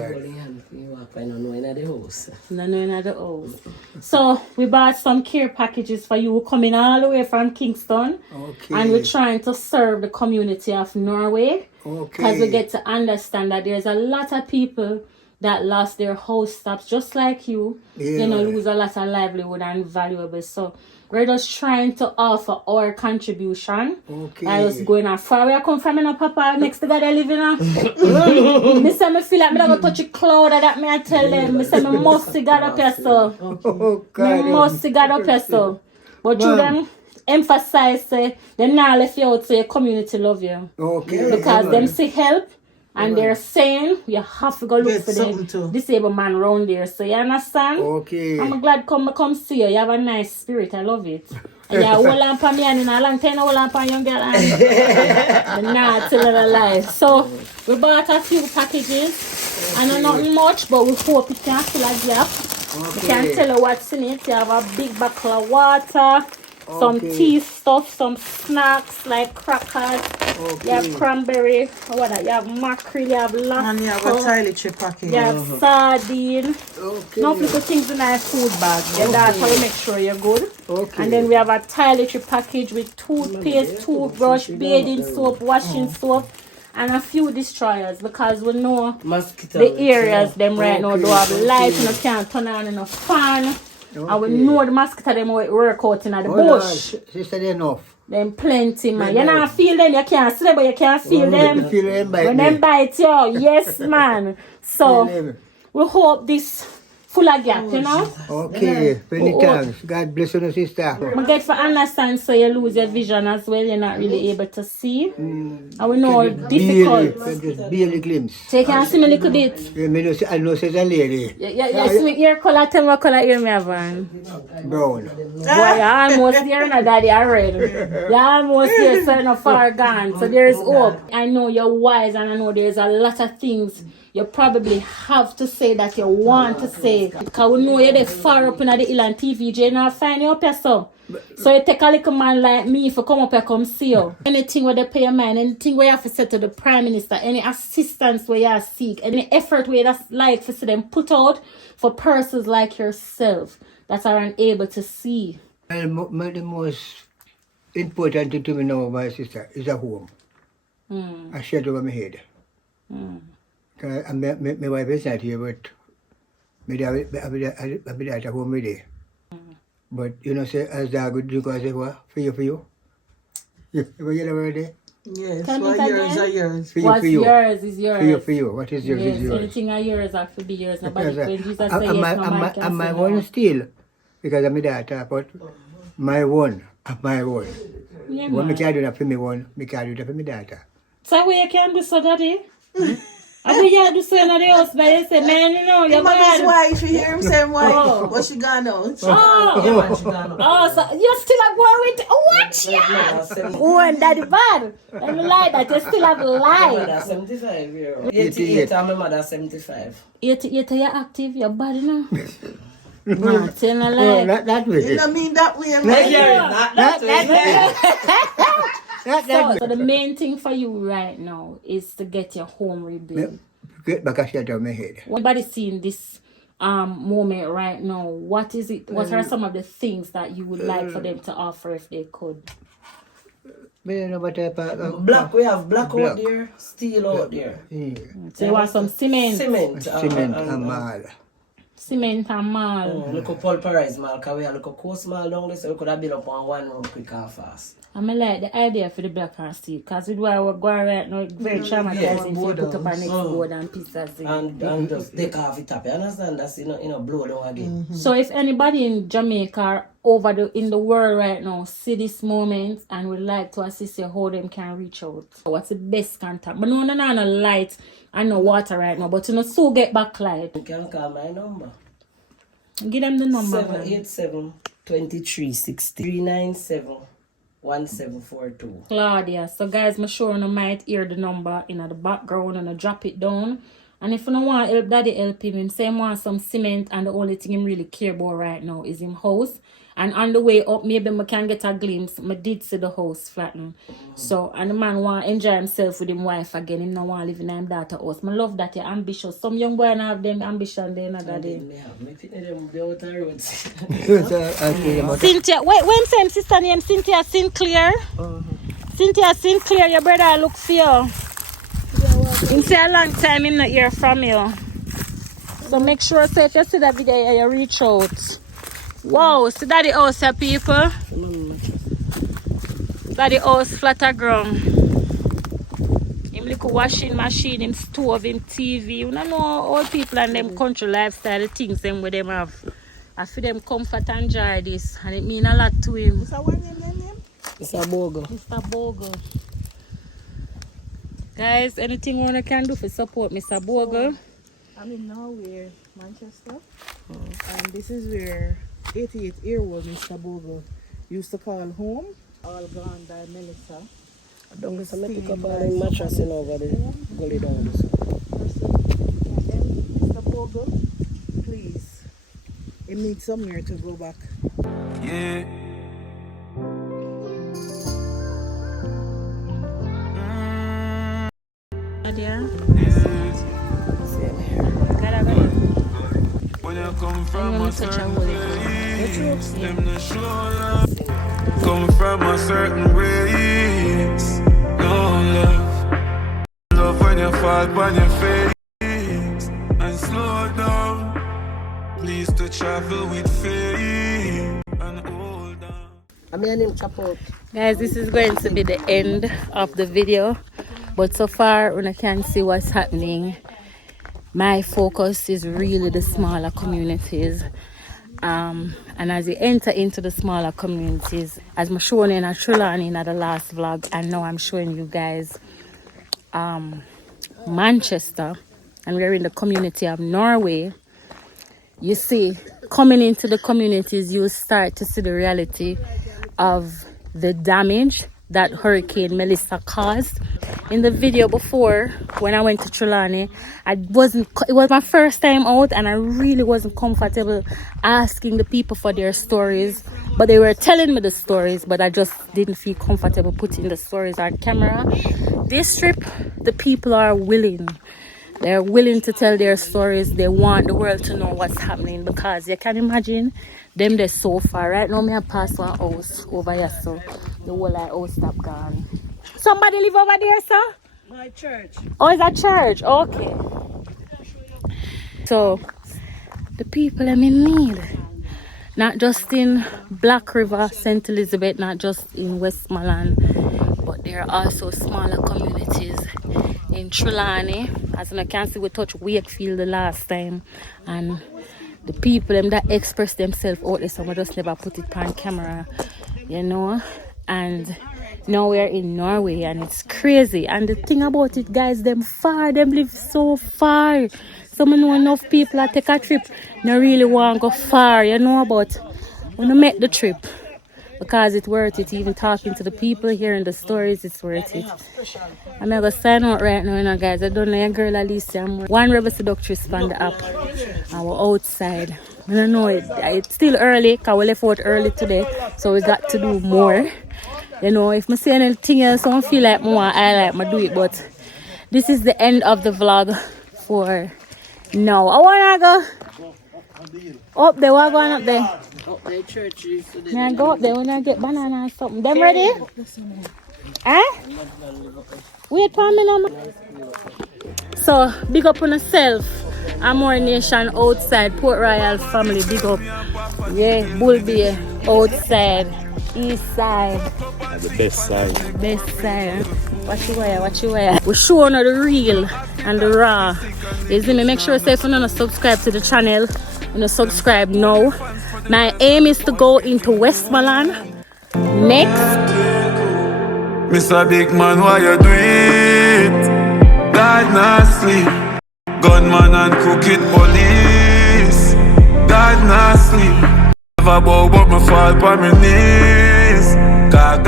the house. So we bought some care packages for you coming all the way from Kingston. Okay. And we're trying to serve the community of Norway. Okay. Because we get to understand that there's a lot of people that lost their house stops just like you. Yeah. You know, lose a lot of livelihood and valuable. So we're just trying to offer our contribution. Okay. I was going on far where I come from, Papa, next to that I live in. Me say me feel like me don't go touch a cloud that me I tell them. Me say me must see God up here so. Oh, God. Me must see God up here so. But you them emphasize say them not left you out so your community love you. Okay. Because them seek help. And they're saying you have to go look for the disabled man around there. So you understand? Okay. I'm glad come see you. You have a nice spirit. I love it. And you hold on for me and in a long time hold on for young girl. And nah, till they're alive. So we bought a few packages. And nothing much, but we hope it can fill a gap. We can tell you what's in it. You have a big bottle of water. Some tea stuff, some snacks like crackers, you have cranberry, you have mackerel, you have lobster, and you have a toiletry package. You have sardine. No little things in our food bag. Then that's how we make sure you're good. And then we have a toiletry package with toothpaste, toothbrush, bathing soap, washing soap, and a few destroyers because we know the areas them right now don't have light and you can't turn on enough fan. And we know the mosquito them work out in the bush. Sister, they're enough. Them plenty, man. You not feel them, you can't see them, but you can feel them. Feel them bite when me. them bite you, yes, man. So, we hope this full of gap, you know? Okay, many thanks. God bless you, sister. I get to understand so you lose your vision as well. You're not really able to see. And we know it's difficult. Just barely glimpse. So you can see me a little bit. Yeah, I know she's a lady. You see me ear color, tell me what color ear me have on. Brown. Boy, you're almost there now, Daddy, already. You're almost there, so you're not far gone. So there's hope. I know you're wise and I know there's a lot of things you probably have to say that you want to say. Because we know you're there far up in the hill and TVJ, you not find you up here, so. So you take a little man like me if you come up here, come see you. Anything where they pay your mind, anything where you have to say to the Prime Minister, any assistance where you seek, any effort where you like to see them put out for persons like yourself that are unable to see. Well, the most important thing to me now, my sister, is a home. A shed over my head. My wife is not here, but my dad at home with her. But you know, say, as dog would drink, I say, what? For you? You ever get over there? Yes, what yours are yours. What's yours is yours. For you. What is yours is yours. Anything are yours have to be yours. Nobody, when Jesus says yes, and my one still, because I'm my daughter, but my one, my one. Yeah, What me man. can do that for me one, me can do that for me daughter. So where you can do so, daddy? I mean, you do so in the house, but you say, man, you know, you're His bad. wife, you hear him say wife. Oh. What she gone out? Oh, Yeah, man, she gone out. Oh, so you're still a going with watch ya? Oh, and daddy bad. And me like that, you still have My life. mother 75 year old. 88 and my mother 75. 88, you're active, you're bad, you know? No, tell no lie. Not that way. You don't mean that way, Not man. that way. So the main thing for you right now is to get your home rebuilt. Get back a shot of my head. Everybody seeing this moment right now, what is it? What are some of the things that you would like for them to offer if they could? Me don't know what type of Black, we have black out there, steel out there. So you want some cement? Cement. Cement and mall. Cement and mall. Look at pulverize mall, because we have look at coast mall down there, so we could have built up on one room quick and fast. I mean, like the idea for the black and steel, because with what we're going right now, it's very traumatizing if you put up a next board and pieces. And just take off the top, you understand? That's, blow down again. So if anybody in Jamaica or in the world right now see this moment and would like to assist you, how them can reach out? What's the best contact? But no light and no water right now, but so get back light. You can call my number. Give them the number. 787-2360-397-1742. Claudia. So guys, I'm sure you might hear the number in the background and drop it down. And if you don't want help daddy help him say he want some cement, and the only thing he really care about right now is him house. And on the way up, maybe I can get a glimpse. I did see the house flatten. So, and the man want to enjoy himself with his wife again. He don't want to live in his daughter house. I love that you're ambitious. Some young boy have them ambition there, not that day. Cynthia, wait, when same sister name Cynthia Sinclair? Cynthia Sinclair, your brother look for you. Him say a long time him not hear from you. So make sure so if you see that video you reach out. Wow, see that the house here, people. That the house flatter ground. Him little washing machine, him stove, him TV. You don't know old people and them country lifestyle, the things them where them have. I feel them comfort and enjoy this, and it mean a lot to him. Mr. What name? Mr. Bogle. Mr. Bogle. Guys, anything one can do for support Mr. Bogle? I'm in Norway, Manchester, and this is where 88-year-old Mr. Bogle used to call home, all gone by Melissa. I don't know, I pick up all the mattress over there, gully down. Mr. Bogle, please, he needs somewhere to go back. Yeah. When you come from a certain place, them no show ya. Come from a certain race, no love. Love when you fall on your face and slow down. Please to travel with faith and hold on. I'm in him chop out. Guys, this is going to be the end of the video, but so far when I can see what's happening, my focus is really the smaller communities. And as you enter into the smaller communities, as I'm showing in Trelawny in the last vlog, and now I'm showing you guys Manchester, and we're in the community of Norway. You see, coming into the communities, you start to see the reality of the damage that Hurricane Melissa caused. In the video before, when I went to Trelawny, it was my first time out, and I really wasn't comfortable asking the people for their stories, but they were telling me the stories, but I just didn't feel comfortable putting the stories on camera. This trip, the people are willing. They're willing to tell their stories. They want the world to know what's happening, because you can imagine them they're so far. Right now, me I pass one house over here, so the whole house stop gone. Somebody live over there, sir? My church. Oh, is that church? Okay. So, the people I'm in need. Not just in Black River, St. Elizabeth, not just in Westmoreland, but there are also smaller communities in Trelawny. As you can see, we touched Wakefield the last time, and the people them that express themselves out there, so we just never put it on camera, you know. And Now we are in Norway and it's crazy. And the thing about it, guys, them live so far. Some know enough people that take a trip, not really want to go far, you know, but when you make the trip, because it's worth it. Even talking to the people, hearing the stories, it's worth it. I'm going to sign out right now, you know, guys. I don't know your girl Alicia. I'm one Rebel Seductress on the app. And we're outside. I don't know, it's still early because we left out early today. So we got to do more. You know, if I say anything else, I don't feel like I do it. But this is the end of the vlog for now. I want to go up there. What going up there? Up there, church. Can I go up there when I get banana or something? Them ready? Huh? Wait for me now. So, big up on yourself. Amor Nation outside. Port Royal family, big up. Yeah, Bull Bay outside. East side. The best side. Best side. Watch you wear. We're showing you the real and the raw. You see me? Make sure if you don't subscribe to the channel, you know, subscribe now. My aim is to go into Westmoreland next. Mr. Big Man, why you do it? God not sleep. Gunman and crooked police. God not sleep. Never bow but me fall on my knees. God